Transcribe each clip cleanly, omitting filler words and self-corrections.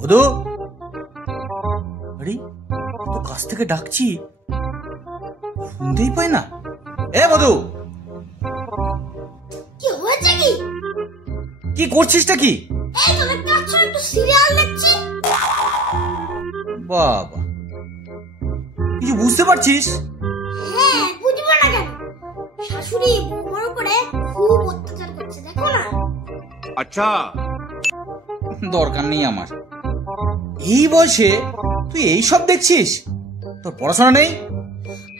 মধু, আরে তো কাছ থেকে ডাকছি, শুনতেই পাই না। এ মধু, কি হয়েছে? কি করছিসটা কি? এই তো দেখতে পাচ্ছ, একটু সিরিয়াল দেখছি। বাবা, কিছু বুঝতে পারছিস? হ্যাঁ, বুঝবো না কেন? শাশুড়ি বউর উপরে খুব অত্যাচার করছে, দেখো না। আচ্ছা, দরকার নেই আমার। এই বয়সে তুই এই সব দেখছিস? তোর পড়াশোনা নেই?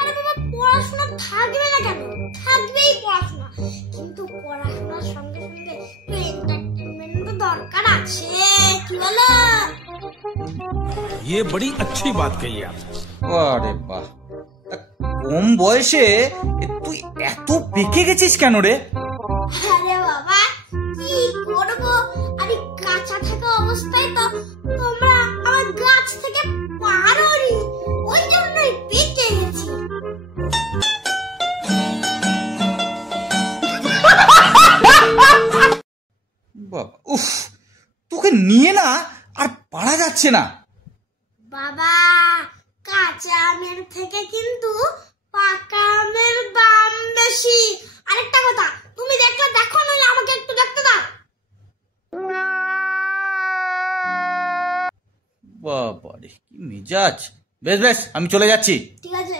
আরে বাবা, পড়াশোনা থাকবে না কেন? থাকবেই পড়াশোনা, কিন্তু পড়াশোনার সঙ্গে সঙ্গে একটু এন্টারটেইনমেন্টও দরকার আছে, কি বলো? ये बड़ी अच्छी बात कही आप। আরে বাহ, কম বয়সে তুই এত পেকে গেছিস কেন রে? আরে বাবা, কি করবো? আরে কাঁচা থাকা অবস্থায় তো তোমরা আমার গাছ থেকে পারোনি, ওই জন্যই পেকে গেছি। বাবা, উফ, তোকে নিয়ে না আর পারা যাচ্ছে না। বাবা, কাঁচা আমের থেকে কিন্তু পাকা আমের দাম বেশি। আরেকটা কথা, তুমি দেখলে দেখো, নইলে আমাকে একটু দেখতে দাও। বাবা রে, কি মেজাজ! বেশ বেশ, আমি চলে যাচ্ছি। ঠিক আছে।